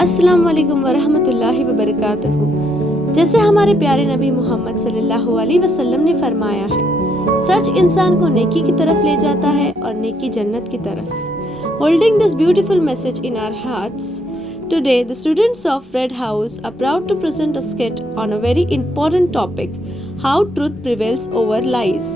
अस्सलाम वालेकुम वरहमतुल्लाहि वबरकातुहू। जैसे हमारे प्यारे नबी मोहम्मद सल्लल्लाहु अलैहि वसल्लम ने फरमाया है, सच इंसान को नेकी की तरफ ले जाता है और नेकी जन्नत की तरफ। Holding this beautiful message in our hearts, today the students of Red House are proud to present a skit on a very important topic, how truth prevails over lies.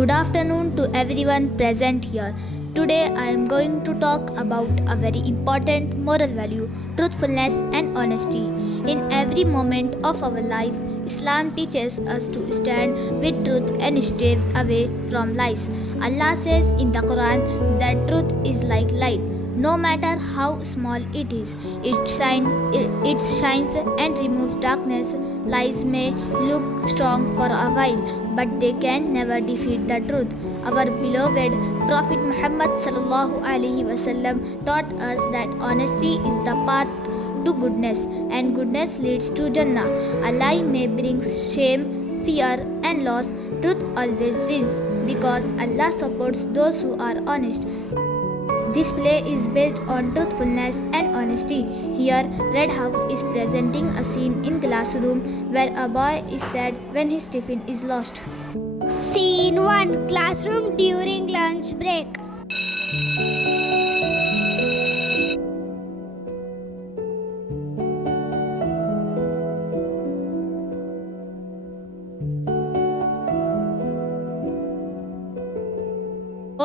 Good afternoon to everyone present here. Today I am going to talk about a very important moral value, truthfulness and honesty. In every moment of our life, Islam teaches us to stand with truth and stay away from lies. Allah says in the Quran that truth is like light. No matter how small it is, it shines and removes darkness. Lies may look strong for a while, but they can never defeat the truth. Our beloved Prophet Muhammad sallallahu alaihi wasallam taught us that honesty is the path to goodness, and goodness leads to Jannah. A lie may bring shame, fear, and loss. Truth always wins because Allah supports those who are honest. This play is based on truthfulness and honesty. Here, Red House is presenting a scene in classroom where a boy is sad when his tiffin is lost. Scene 1. Classroom during lunch break.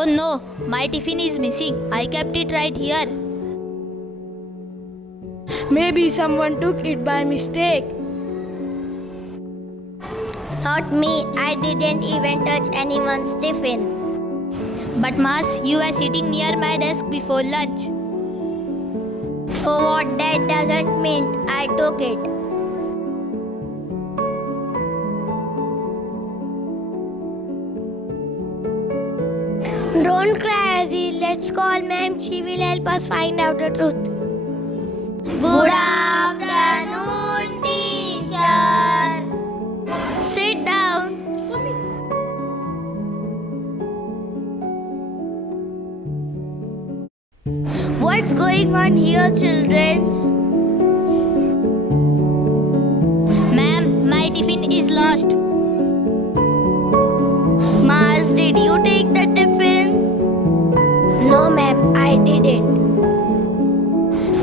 Oh no, my tiffin is missing. I kept it right here. Maybe someone took it by mistake. Not me, I didn't even touch anyone's tiffin. But Mas, you were sitting near my desk before lunch. So what? That doesn't mean I took it. Don't cry, Aziz. Let's call ma'am. She will help us find out the truth. Good afternoon, teacher. Sit down. What's going on here, children? Ma'am, my tiffin is lost. Mars, did you take the tiffin? No, ma'am, I didn't.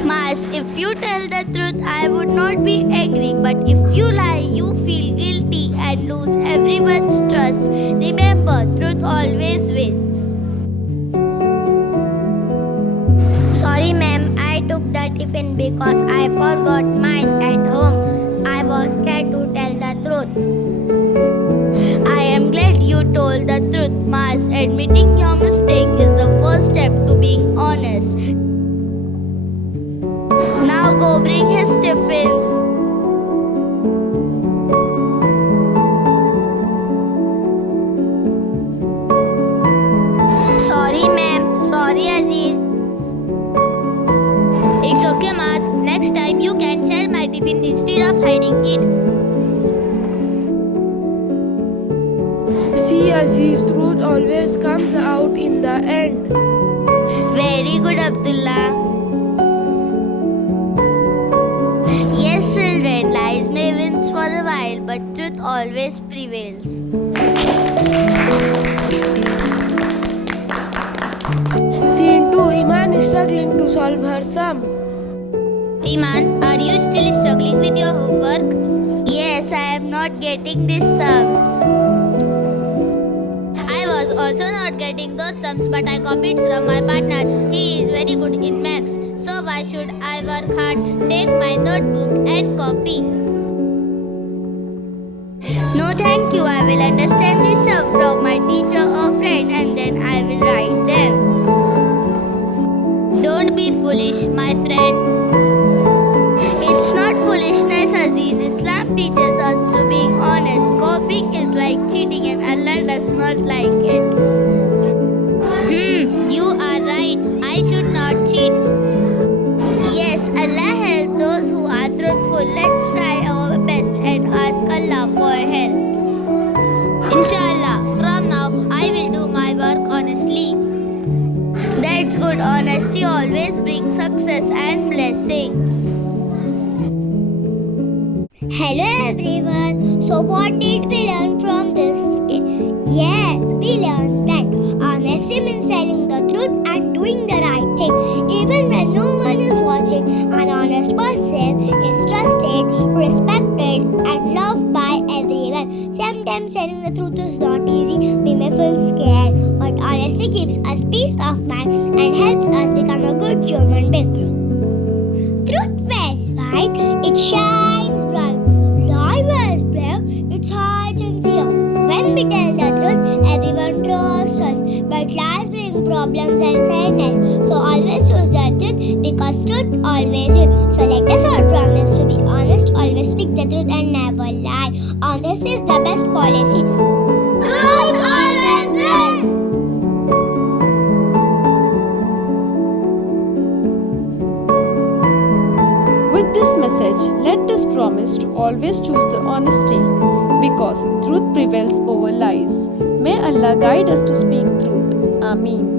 Mars, if you tell the truth, I would not be angry. But if you lie, you feel guilty and lose everyone's trust. Remember, truth always wins. Sorry, ma'am, I took the tiffin because I forgot mine at home. I was scared to tell the truth. I am glad you told the truth, Mars. Admitting your mistake is the first step to being honest. Now go bring his tiffin. Sorry, ma'am. Sorry, Aziz. It's okay, Mas. Next time you can share my tiffin instead of hiding it. See, Aziz, truth always comes out in the end. Very good, Abdullah. Yes, children, lies may win for a while, but truth always prevails. Scene 2. Iman is struggling to solve her sum. Iman, are you still struggling with your homework? Yes, I am not getting these sums. I was also not getting those sums, but I copied from my partner. He is very good in maths. So why should I work hard, take my notebook and copy? No, thank you. I will understand this sum from my teacher or friend and then I will write them. Don't be foolish, my friend. It's not foolishness, Aziz. Islam teaches us to be honest. Copying is like cheating and Allah does not like it. You are right. I should not cheat. Yes, Allah help those who are truthful. Let's try our best and ask Allah for help. Inshallah, from now I will do my work honestly. That's good. Honesty always brings a success and blessings. Hello everyone. So what did we learn from this skit? Yes, we learned that honesty means telling the truth and doing the right thing. Even when no one is watching, an honest person is trusted, respected and loved by everyone. Sometimes telling the truth is not easy. We may feel scared, but honesty gives us peace of mind and helps us become a good human being. Truth wears white, it shines bright. Lie wears black, it hides in fear. When we tell the truth, everyone trusts us. But lies bring problems and sadness. So always choose the truth because truth always wins. So let us all promise to be honest, always speak the truth and never lie. Honesty is the best policy. Truth always wins! With this message, let us promise to always choose the honesty because truth prevails over lies. May Allah guide us to speak truth. Ameen.